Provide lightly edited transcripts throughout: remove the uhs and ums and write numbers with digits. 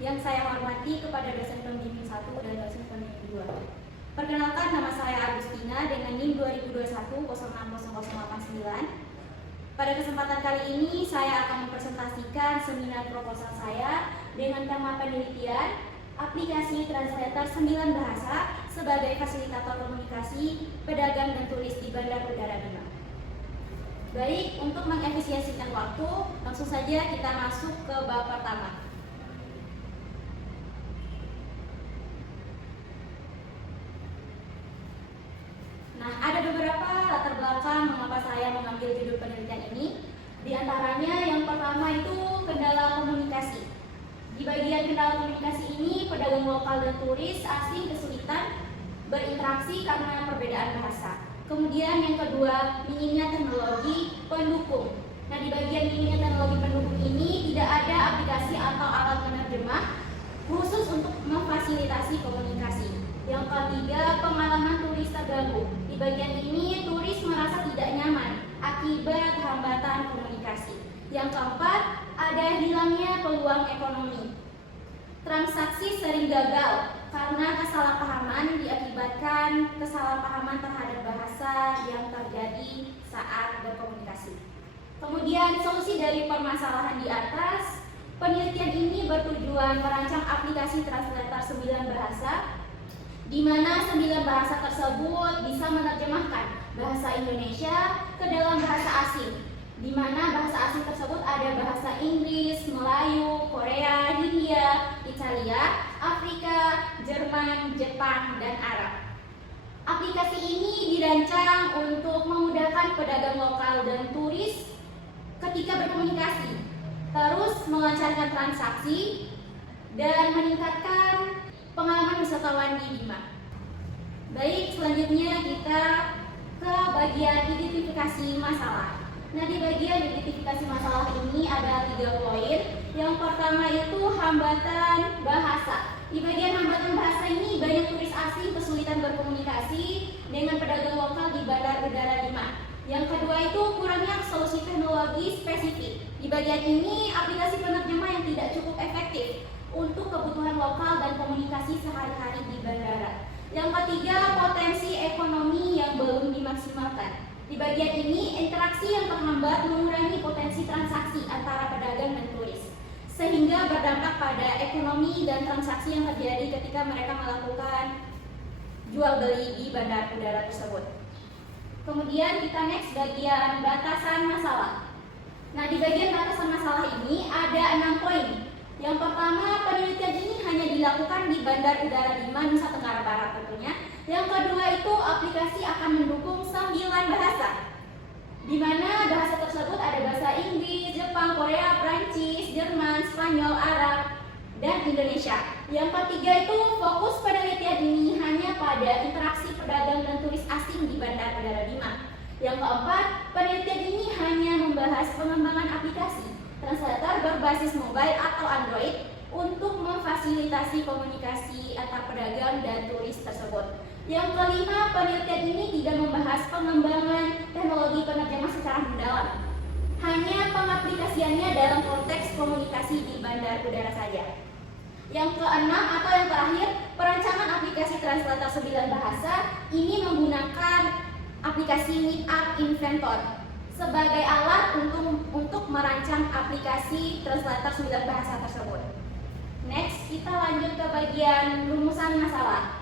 yang saya hormati kepada dosen pembimbing 1 dan dosen pembimbing 2. Perkenalkan, nama saya Agustina dengan NIM 2021-060089. Pada kesempatan kali ini saya akan mempresentasikan seminar proposal saya dengan tema penelitian aplikasi translator 9 bahasa sebagai fasilitator komunikasi pedagang dan turis di Bandar Udara Bima. Baik, untuk mengefisiensikan waktu, langsung saja kita masuk ke bab pertama. Nah, ada beberapa latar belakang mengapa saya mengambil judul penelitian ini. Di antaranya yang pertama itu kendala komunikasi. Di bagian kendala komunikasi ini, pedagang lokal dan turis asing kesulitan berinteraksi karena perbedaan bahasa. Kemudian yang kedua, minimnya teknologi pendukung. Nah, di bagian minimnya teknologi pendukung ini tidak ada aplikasi atau alat penerjemah khusus untuk memfasilitasi komunikasi. Yang ketiga, pengalaman turis terganggu. Di bagian ini, turis merasa tidak nyaman akibat hambatan komunikasi. Yang keempat, ada hilangnya peluang ekonomi. Transaksi sering gagal karena kesalahpahaman diakibatkan kesalahpahaman terhadap bahasa yang terjadi saat berkomunikasi. Kemudian, solusi dari permasalahan di atas, penelitian ini bertujuan merancang aplikasi translator 9 bahasa di mana 9 bahasa tersebut bisa menerjemahkan bahasa Indonesia ke dalam bahasa asing, di mana bahasa asing tersebut ada bahasa Inggris, Melayu, Korea, Hindia, Italia, Afrika, Jerman, Jepang, dan Arab. Aplikasi ini dirancang untuk memudahkan pedagang lokal dan turis ketika berkomunikasi, terus melancarkan transaksi, dan meningkatkan pengalaman wisatawan di Bima. Baik, selanjutnya kita ke bagian identifikasi masalah. Nah, di bagian identifikasi masalah ini ada 3 poin. Yang pertama itu hambatan bahasa. Di bagian hambatan bahasa ini, banyak turis asing kesulitan berkomunikasi dengan pedagang lokal di Bandar Udara Bima. Yang kedua itu kurangnya solusi teknologi spesifik. Di bagian ini, aplikasi penerjemah yang tidak cukup efektif untuk kebutuhan lokal dan komunikasi sehari-hari di bandara. Yang ketiga, potensi ekonomi yang belum dimaksimalkan. Di bagian ini, interaksi yang terhambat mengurangi potensi transaksi antara pedagang dan turis, sehingga berdampak pada ekonomi dan transaksi yang terjadi ketika mereka melakukan jual beli di bandar udara tersebut. Kemudian kita next bagian batasan masalah. Nah, di bagian batasan masalah ini ada 6 poin. Yang pertama, penelitian ini hanya dilakukan di Bandar Udara Bima, Nusa Tenggara Barat tentunya. Yang kedua itu aplikasi akan mendukung 9 bahasa, di mana bahasa tersebut ada bahasa Inggris, Jepang, Korea, Prancis, Jerman, Spanyol, Arab, dan Indonesia. Yang ketiga itu fokus penelitian ini hanya pada interaksi pedagang dan turis asing di Bandar Udara Bima. Yang keempat, penelitian ini hanya membahas pengembangan aplikasi translator berbasis mobile atau Android untuk memfasilitasi komunikasi antar pedagang dan turis tersebut. Yang kelima, penelitian ini tidak membahas pengembangan teknologi penerjemah secara mendalam, hanya pengaplikasiannya dalam konteks komunikasi di bandar udara saja. Yang keenam atau yang terakhir, perancangan aplikasi translator 9 bahasa ini menggunakan aplikasi Meetup Inventor sebagai alat untuk merancang aplikasi translator 9 bahasa tersebut. Next, kita lanjut ke bagian rumusan masalah.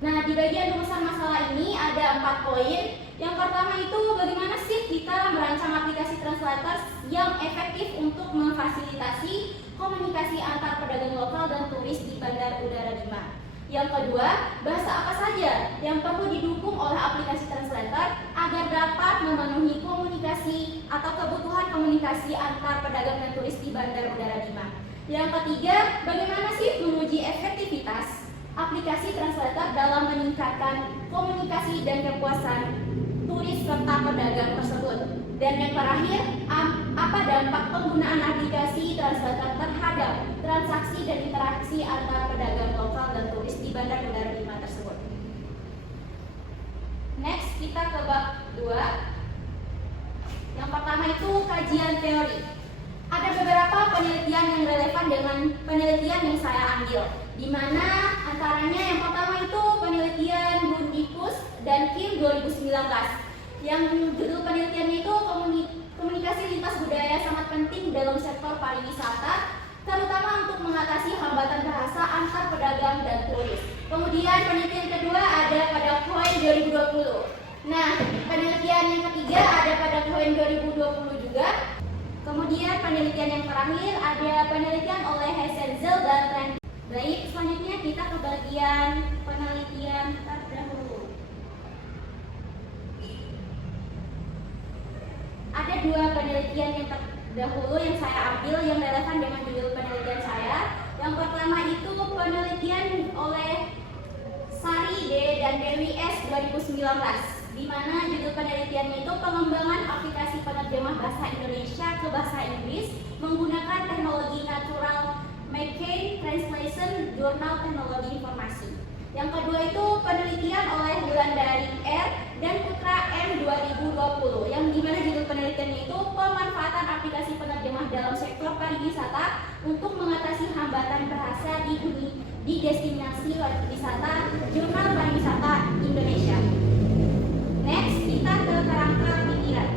Nah, di bagian rumusan masalah ini ada 4 poin. Yang pertama itu bagaimana sih kita merancang aplikasi translator yang efektif untuk memfasilitasi komunikasi antar pedagang lokal dan turis di Bandar Udara Bima. Yang kedua, bahasa apa saja yang perlu didukung oleh aplikasi translator agar dapat memenuhi komunikasi atau kebutuhan komunikasi antar pedagang dan turis di Bandar Udara Bima. Yang ketiga, bagaimana sih menguji efektivitas aplikasi translator dalam meningkatkan komunikasi dan kepuasan turis serta pedagang tersebut. Dan yang terakhir, apa dampak penggunaan aplikasi translator terhadap transaksi dan interaksi antara pedagang lokal dan turis di Bandar Udara Bima tersebut. Next, kita ke bab 2. Yang pertama itu kajian teori. Ada beberapa penelitian yang relevan dengan penelitian yang saya ambil, di mana antaranya yang pertama itu penelitian Bundipus dan Kim 2019. Yang judul penelitiannya itu komunikasi lintas budaya sangat penting dalam sektor pariwisata, terutama untuk mengatasi hambatan bahasa antar pedagang dan turis. Kemudian penelitian kedua ada pada poin 2020. Nah, penelitian yang ketiga ada pada poin 2020 juga. Kemudian penelitian yang terakhir ada penelitian oleh Hesenzel dan Trent. Baik, selanjutnya kita ke bagian penelitian terdahulu. Ada dua penelitian yang terdahulu yang saya ambil yang relevan dengan judul penelitian saya. Yang pertama itu penelitian oleh Sari D dan Dewi S 2019, di mana judul penelitiannya itu pengembangan aplikasi penerjemah bahasa Indonesia ke bahasa Inggris menggunakan teknologi natural Machine Translation Jurnal Teknologi Informasi. Yang kedua itu penelitian oleh Wulandari R dan Putra M 2020, yang dimana judul penelitiannya itu pemanfaatan aplikasi penerjemah dalam sektor pariwisata untuk mengatasi hambatan bahasa di destinasi wisata Jurnal Pariwisata Indonesia. Next, kita ke kerangka pikiran.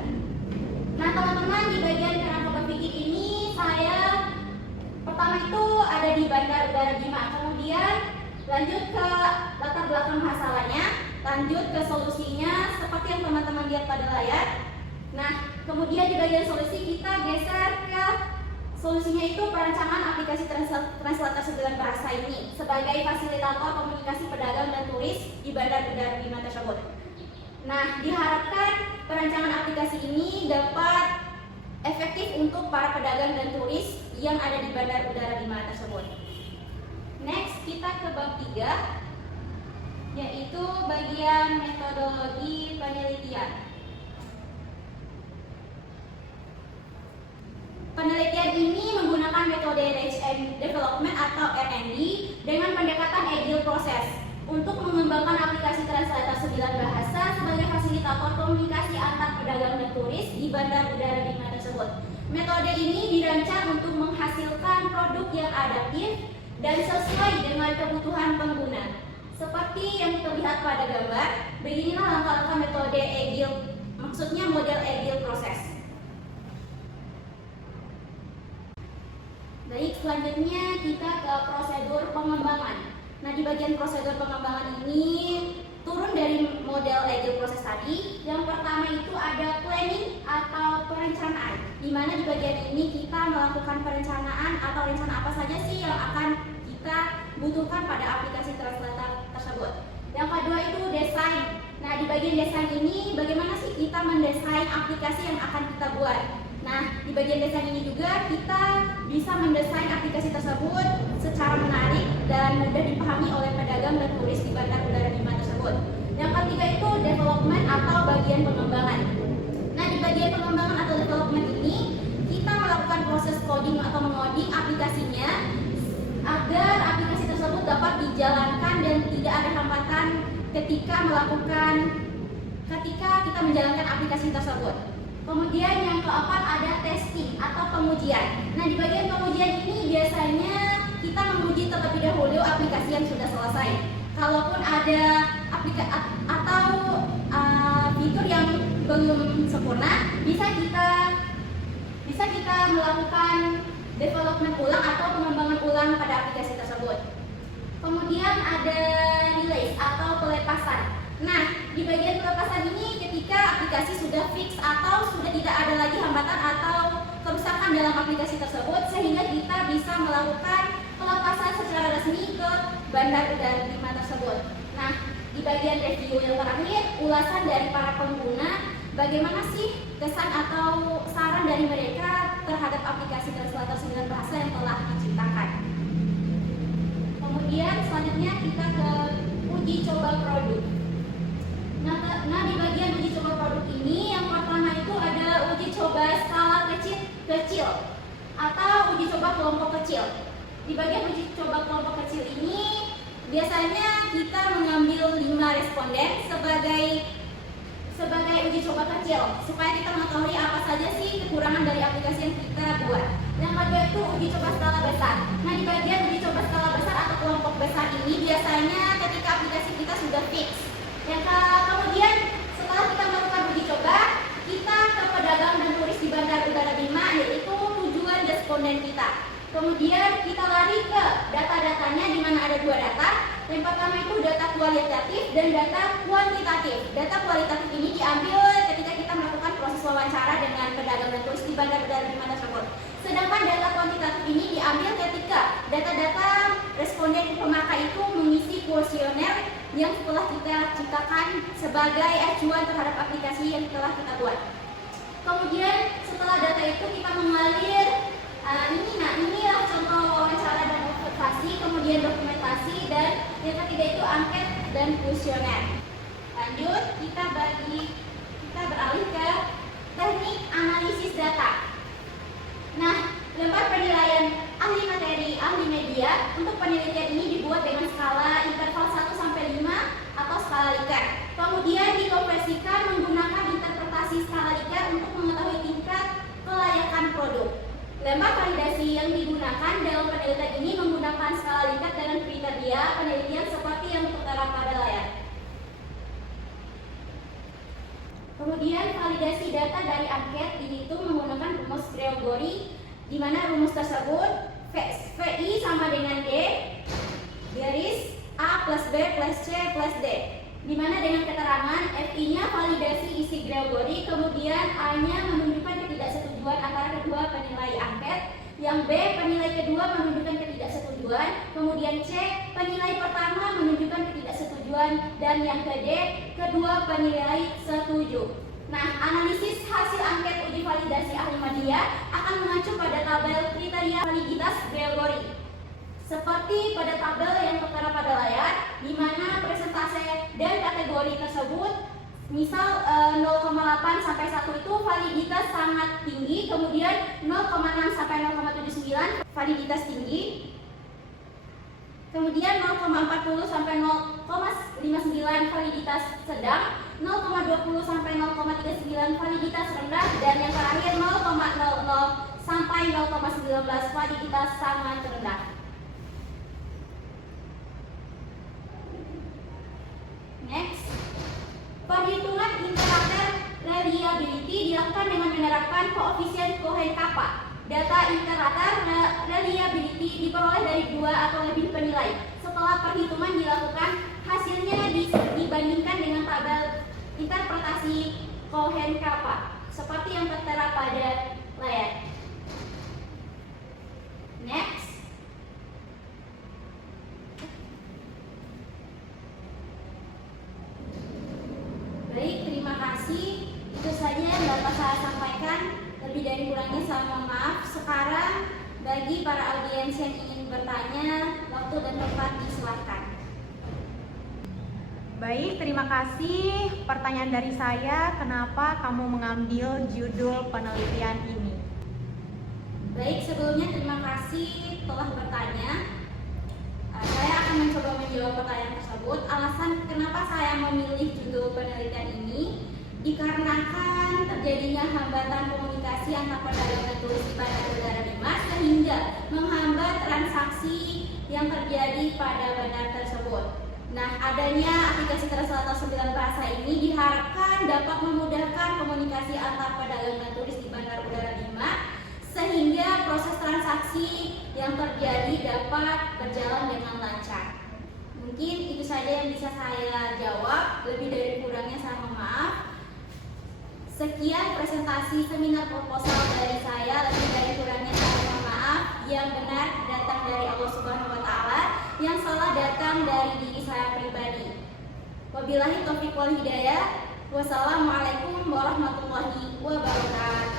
Nah, teman-teman, di bagian kerangka berpikir ini saya pertama itu ada di Bandar Udara Bima, kemudian lanjut ke latar belakang masalahnya, lanjut ke solusinya seperti yang teman-teman lihat pada layar. Nah, kemudian di bagian solusi kita geser ke solusinya itu perancangan aplikasi translator 9 bahasa ini sebagai fasilitator komunikasi pedagang dan turis di Bandar Udara Bima tersebut. Nah, diharapkan perancangan aplikasi ini dapat efektif untuk para pedagang dan turis yang ada di Bandar Udara Bima tersebut. Next, kita ke bab 3, yaitu bagian metodologi penelitian. Penelitian ini menggunakan metode Research and Development atau R&D dengan pendekatan Agile Process untuk mengembangkan aplikasi translator 9 bahasa sebagai fasilitator komunikasi antar pedagang dan turis di Bandar Udara Bima tersebut. Metode ini dirancang untuk menghasilkan produk yang adaptif dan sesuai dengan kebutuhan pengguna. Seperti yang terlihat pada gambar, beginilah langkah-langkah metode Agile, maksudnya model Agile Process. Baik, selanjutnya kita ke prosedur pengembangan. Nah, di bagian prosedur pengembangan ini turun dari model Agile Process tadi. Yang pertama itu ada planning atau perencanaan, di mana di bagian ini kita melakukan perencanaan atau rencana apa saja sih yang akan kita butuhkan pada aplikasi translator tersebut. Yang kedua itu desain. Nah, di bagian desain ini bagaimana sih kita mendesain aplikasi yang akan kita buat. Nah, di bagian desain ini juga kita bisa mendesain aplikasi tersebut secara menarik dan mudah dipahami oleh pedagang dan turis di Bandar Udara Bima tersebut. Yang ketiga itu development atau bagian pengembangan. Nah, di bagian pengembangan atau development ini kita melakukan proses coding atau mengoding aplikasinya agar aplikasi tersebut dapat dijalankan dan tidak ada hambatan ketika kita menjalankan aplikasi tersebut. Kemudian yang keempat ada testing atau pengujian. Nah, di bagian pengujian ini biasanya kita menguji terlebih dahulu aplikasi yang sudah selesai. Kalaupun ada fitur yang belum sempurna, bisa kita melakukan development ulang atau pengembangan ulang pada aplikasi tersebut. Kemudian ada release atau pelepasan. Nah, di bagian pelepasan ini ketika aplikasi sudah fix atau sudah tidak ada lagi hambatan atau kerusakan dalam aplikasi tersebut, sehingga kita bisa melakukan pelepasan secara resmi ke Bandar Udara Bima tersebut. Nah, di bagian review yang terakhir, ulasan dari para pengguna, bagaimana sih kesan atau saran dari mereka terhadap aplikasi translator 9 bahasa yang telah diciptakan. Kemudian selanjutnya kita ke uji coba produk. Nah, di bagian uji coba produk ini yang pertama itu ada uji coba skala kecil atau uji coba kelompok kecil. Di bagian uji coba kelompok kecil ini biasanya kita mengambil 5 responden sebagai uji coba kecil supaya kita mengetahui apa saja sih kekurangan dari aplikasi yang kita buat. Yang kedua itu uji coba skala besar. Nah, di bagian uji coba skala besar atau kelompok besar ini biasanya ketika aplikasi kita sudah fix. Kemudian setelah kita melakukan uji coba, kita ke pedagang dan turis di Bandara Udara Bima, yaitu tujuan responden kita. Kemudian kita lari ke data-datanya, di mana ada dua data. Yang pertama itu data kualitatif dan data kuantitatif. Data kualitatif ini diambil ketika kita melakukan proses wawancara dengan pedagang dan turis di Bandara Udara Bima tersebut. Sedangkan data kuantitatif ini diambil ketika data-data responden pemakai itu mengisi kuesioner yang telah kita ciptakan sebagai acuan terhadap aplikasi yang telah kita buat. Kemudian setelah data itu kita mengalir inilah contoh wawancara dan observasi, kemudian dokumentasi, dan yang ketiga itu angket dan kuesioner. Lanjut, kita beralih ke teknik analisis data. Nah, lembar penilaian ahli materi, ahli media untuk penelitian ini dibuat dengan skala interval 1 sampai 5 atau skala Likert. Kemudian dikonversikan menggunakan interpretasi skala Likert untuk mengetahui tingkat kelayakan produk. Lembar validasi yang digunakan dalam penelitian ini menggunakan skala Likert dengan kriteria penelitian seperti yang tertera pada layar. Kemudian validasi data dari angket dihitung menggunakan rumus Gregory, di mana rumus tersebut VI sama dengan D garis A plus B plus C plus D, di mana dengan keterangan FI-nya validasi isi Gregory, kemudian A-nya menunjukkan ketidaksetujuan antara kedua penilai angket, yang B penilai kedua menunjukkan ketidaksetujuan, kemudian C penilai pertama menunjukkan ketidaksetujuan, dan yang ke D kedua penilai setuju. Nah, analisis hasil angket uji validasi ahli media akan mengacu pada tabel kriteria validitas Gregory seperti pada tabel yang tertera pada layar, di mana presentase dan kategori tersebut misal 0,8 sampai 1 itu validitas sangat tinggi, kemudian 0,6 sampai 0,79 validitas tinggi, kemudian 0,40 sampai 0,59 validitas sedang, 0,20 sampai 0,39 validitas rendah, dan yang terakhir 0,00 sampai 0,19 validitas sangat rendah. Next, perhitungan interaker reliability dilakukan dengan menerapkan koefisien Cohen-Kappa. Data interaker reliability diperoleh dari 2 atau lebih penilai. Setelah perhitungan dilakukan, hasilnya dibandingkan dengan tabel interpretasi Cohen-Kappa seperti yang tertera pada layar. Next, baik, terima kasih. Itu saja yang dapat saya sampaikan. Lebih dari kurangnya saya mohon maaf. Sekarang bagi para audiens yang ingin bertanya, waktu dan tempat disilakan. Baik, terima kasih. Pertanyaan dari saya, kenapa kamu mengambil judul penelitian ini? Baik, sebelumnya terima kasih telah bertanya. Saya akan mencoba menjawab pertanyaan tersebut. Alasan kenapa saya memilih judul penelitian ini dikarenakan terjadinya hambatan komunikasi antar pedagang dan turis di Bandara Udara Bima sehingga menghambat transaksi yang terjadi pada bandara tersebut. Nah, adanya aplikasi translator 9 bahasa ini diharapkan dapat memudahkan komunikasi antar pedagang dan turis di Bandara Udara Bima sehingga proses transaksi yang terjadi dapat berjalan dengan lancar. Mungkin itu saja yang bisa saya jawab. Lebih dari kurangnya saya mohon maaf. Sekian presentasi seminar proposal dari saya. Lebih dari kurangnya saya mohon maaf. Yang benar datang dari Allah Subhanahu wa Ta'ala, yang salah datang dari diri saya pribadi. Wabillahi taufiq wal hidayah. Wassalamualaikum warahmatullahi wabarakatuh.